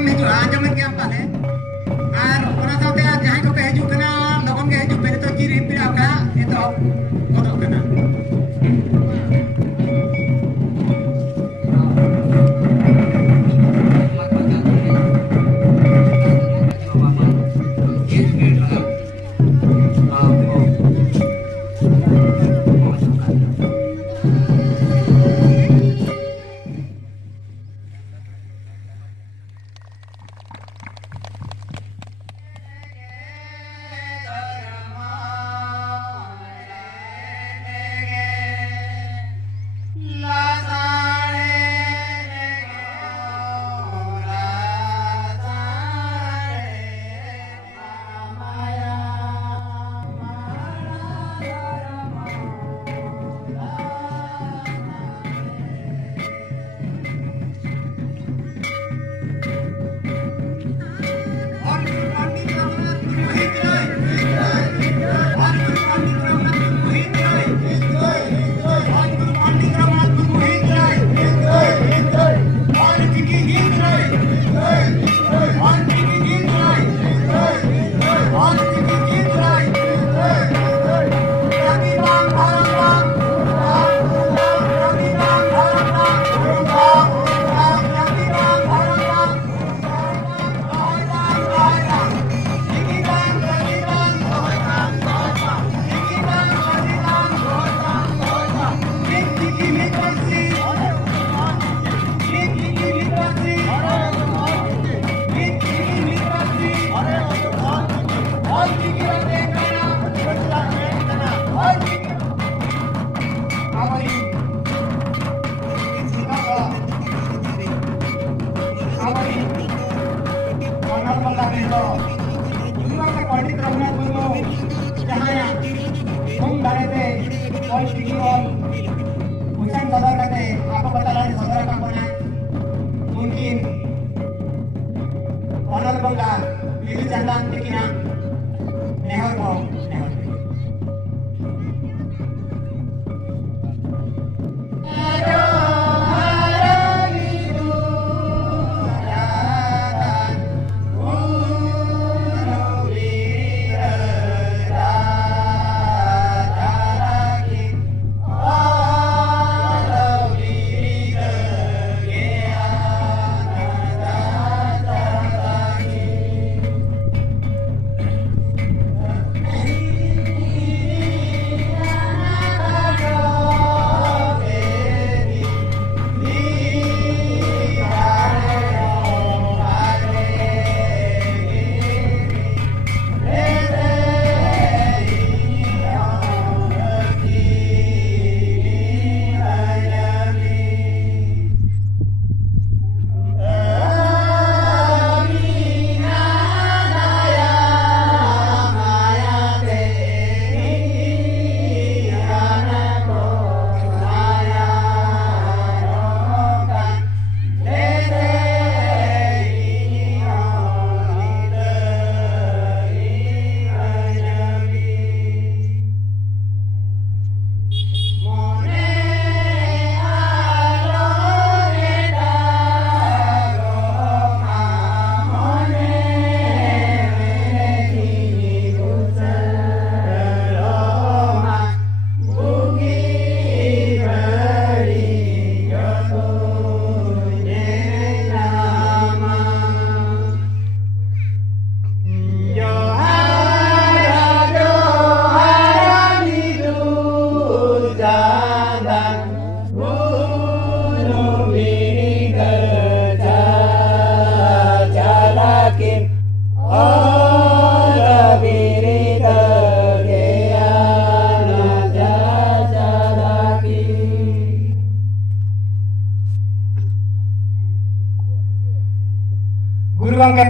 ᱟᱸᱡᱚᱢ ᱦᱤᱡᱩᱜᱼᱟ ᱟᱸᱡᱚᱢᱮᱫ ᱜᱮᱭᱟᱢ ᱯᱟᱞᱮ ᱟᱨ ᱚᱱᱟ ᱥᱟᱶᱛᱮ ᱡᱟᱦᱟᱸᱭ ᱠᱚᱯᱮ ᱦᱤᱡᱩᱜ ᱠᱟᱱᱟ ᱞᱚᱜᱚᱱ ᱜᱮ ᱦᱤᱡᱩᱜ ᱯᱮ ᱱᱤᱛᱚᱜ ᱪᱤᱨ ᱦᱤᱯᱤᱲ ᱟᱠᱷᱲᱟ ᱮᱛᱚᱦᱚᱵ ᱜᱚᱫᱚᱜ ᱠᱟᱱᱟ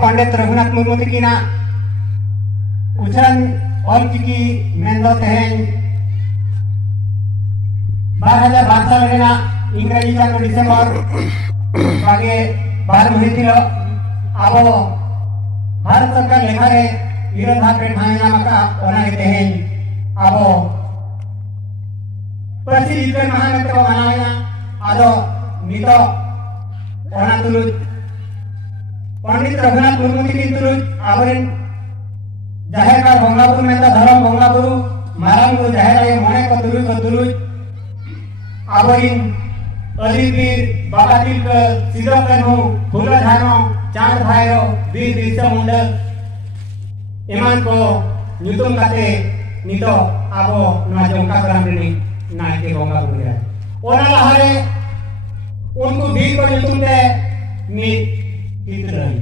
पंडित रघुनाथ मुर्मू तकिना उछलन ऑलचिकी मेंदो तेहें 2012 रेना इंग्रेजी चांदो डिसेंबर बागे 12 महिना अब भारत सरकार लेखारे विरोध हापेट भाईना मका ओना तेहें अब प्रसिद्ध महानगर को बनाना आदो नितो ओना तुलुज पंडित रघुनाथ मुर्मू तिकिन तुरुज आबरेन जाहेर का बंगला बुरु मेंदा धर्म बंगला बुरु मारांग को जाहेर आये मोने को तुरुज आबरेन अलीबीर बाबा तिलक सिदो कान्हू फुलो झानो चांद भाईरो बीर बिरसा मुंडा एमान को nyutum kate nito abo nua jongka karam rini naik ke bongga buria ona lahare unku bhir ko nyutum te ni hitrai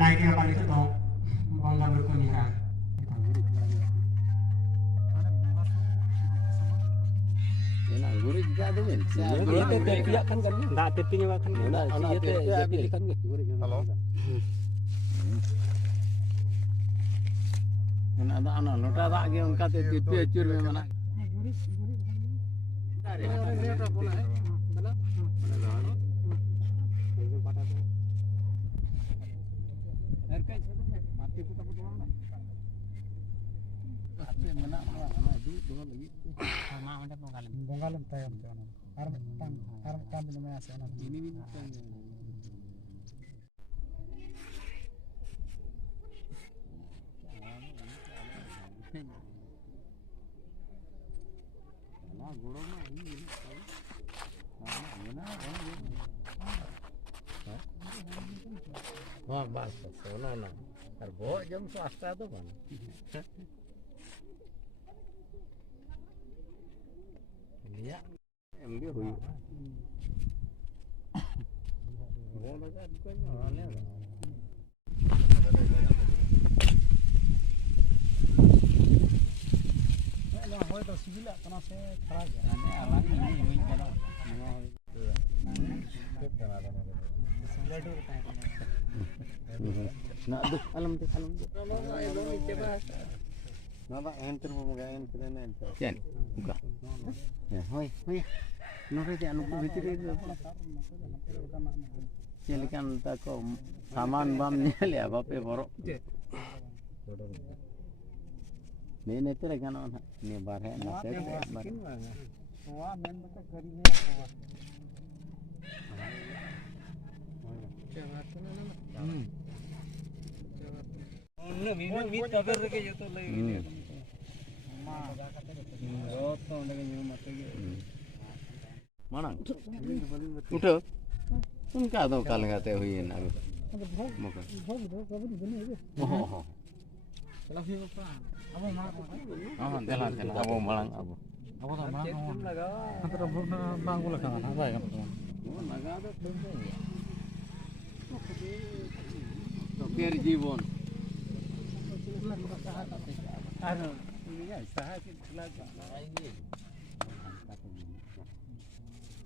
naik apa itu toh bangga berkunjung Enak gurih juga ada men. Iya tiap kan kan. Enggak tipinya makan. Anak dia pilih kan gurih. Halo. Anak nota tak ge ongka te tipi acur memang. Bonggalan tayam tuan. Arm di mana sana. Ini Wah, bas, sono. Terbawa jam swasta tuh kan. Iya, MB huyu. Boleh kan bukannya aneh. lah hoy to sila kana se khara gaya. Aneh alang ini wing kana. Nak tuh alam tuh. Nada enter pemegangin keren enter. Jan, buka. Ya, hoi. Nore dia anu bhitir itu. Cilikan tak ko saman bam nyel ya bape borok. Ini tu lagi kan ni bar hai na se bar. Wah men bata kari Mana? Udah. Enggak tahu kalau nggak tahu ini aku. Muka. Oh. Telan aku malang aku. Apa sama? Antara bangku lah kan apa ya? Biar Jibon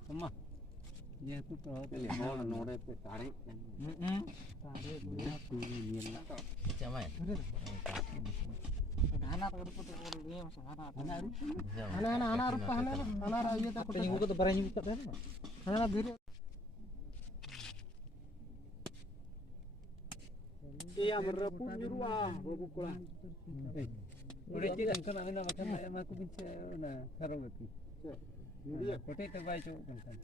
Sama. Ya itu tuh telepon nomornya itu tarik. Anak-anak rupa anak aja tak kuda. Ini tuh barangnya buka kan? Anak diri. Iya merepun nyuruh bubukula. Udah tidak kan ana makan aku bisa na sarong itu. Iya, kote itu baik kan.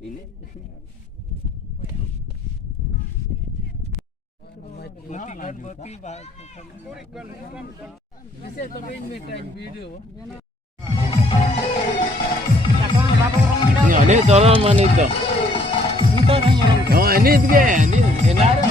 Ini ini tolong manito. Oh ini juga ini enak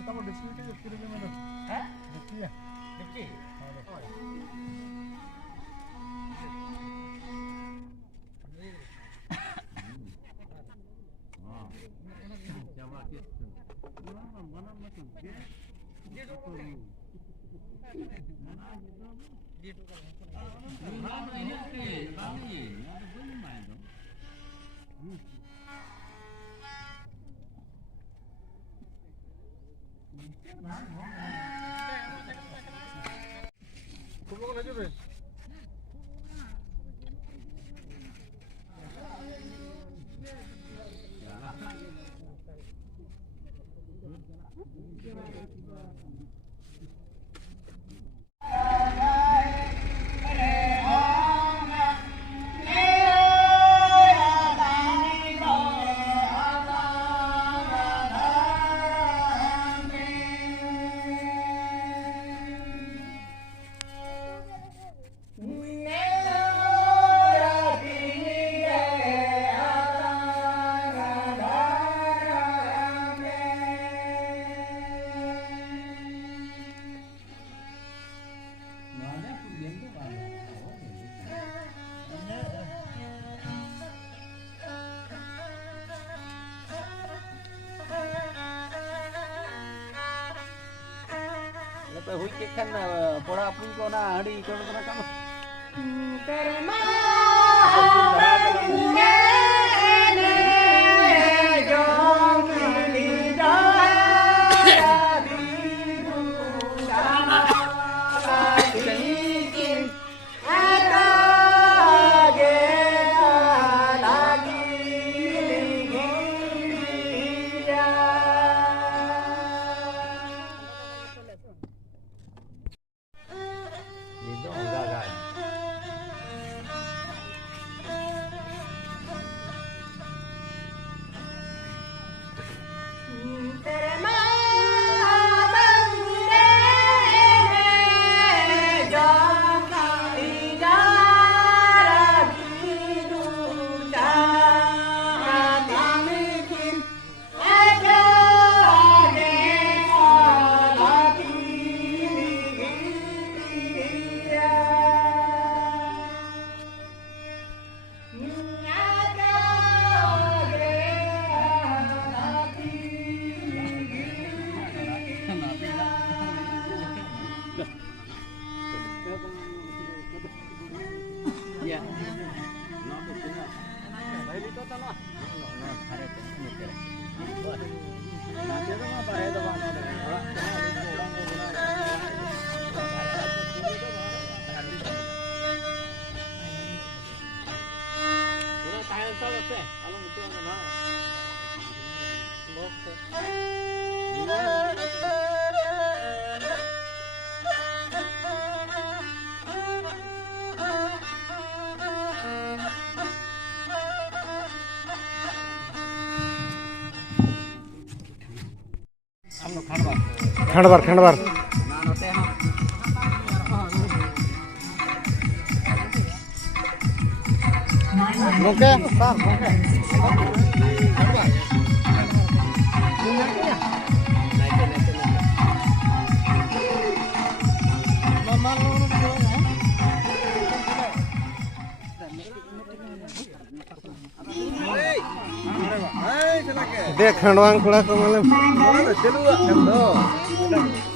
Kita mau diskusi kirimnya mana? Hah? Diskusi ya? Diskusi. Kumpulkan aja deh. Lepas hujan kan pora pun kau nak hari kau nak kamu. खंडबार Oke, Sar, oke. देख खंडवांग कुड़ा को मालूम चलो